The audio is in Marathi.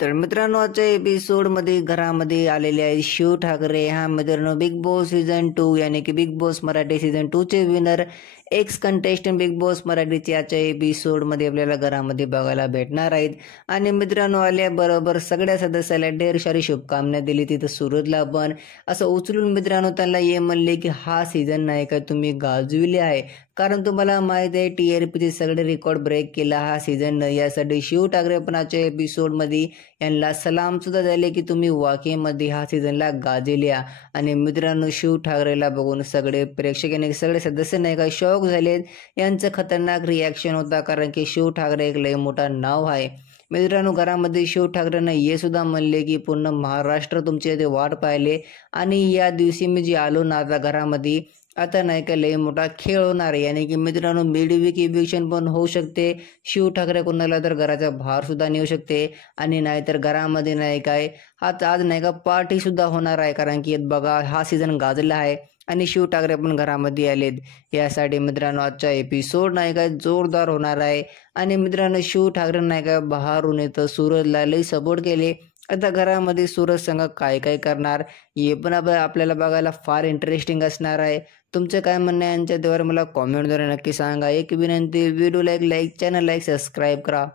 तर मित्रांनो, आजच्या एपिसोडमध्ये घरामध्ये आलेले आहे शिव ठाकरे. हा मित्रांनो, बिग बॉस सीझन 2 यानी की बिग बॉस मराठी सीझन 2 चे winner, x contestant big boss मराठीचे आजच्या एपिसोडमध्ये आपल्याला घरामध्ये बघायला भेटणार आहेत. आणि मित्रांनो, आल्याबरोबर सगळ्या सदस्याला ढेर सारी शुभकामना दिली. तिथं सुरजला पण असं उचलून मित्रांनो त्यांना ये म्हणले की हा सीझन नाही का तुम्ही गाजविले आहे, कारण तुम्हाला माहीत आहे TRPचे सगळे रेकॉर्ड ब्रेक केला हा सीझन. यासाठी शिव ठाकरे पण आजच्या एपिसोडमध्ये यांना सलाम सुद्धा दिले की तुम्ही वाकईमध्ये हा सीझनला गाजल्या. आणि मित्रांनो, शिव ठाकरेला बघून सगळे प्रेक्षक आणि सगळे सदस्य नाही का शॉक झालेत. यांचं खतरनाक रिॲक्शन होता, कारण की शिव ठाकरे एक लय मोठा नाव आहे. मित्रांनो, घरामध्ये शिव ठाकरेंना हे सुद्धा म्हणले की पूर्ण महाराष्ट्र तुमच्या इथे वाट पाहिले आणि या दिवशी मी जे आलो ना आता घरामध्ये, आता नाही का लय मोठा खेळ होणार आहे. यानी की मित्रांनो, मिडवीक इव्हिक्शन पण होऊ शकते. शिव ठाकरे कोणाला तर घराच्या बाहेर सुद्धा नेऊ शकते आणि नाहीतर घरामध्ये नाही काय आज नाही का पार्टी सुद्धा होणार आहे, कारण की बघा हा सीझन गाजला आहे आणि शिव ठाकरे पण घरामध्ये आलेत. यासाठी मित्रांनो आजचा एपिसोड नाही का जोरदार होणार आहे. आणि मित्रांनो, शिव ठाकरे नाही का बाहेरून येतं सूरजला लई सपोर्ट केले. आता घरामध्ये सूरज संघ काय काय करणार हे पण आपल्याला बघायला फार इंटरेस्टिंग असणार आहे. तुमचं काय म्हणणं आहे यांच्याद्वारे मला कॉमेंटद्वारे नक्की सांगा. एक विनंती, व्हिडिओला एक लाईक, चॅनल लाईक, सबस्क्राईब करा.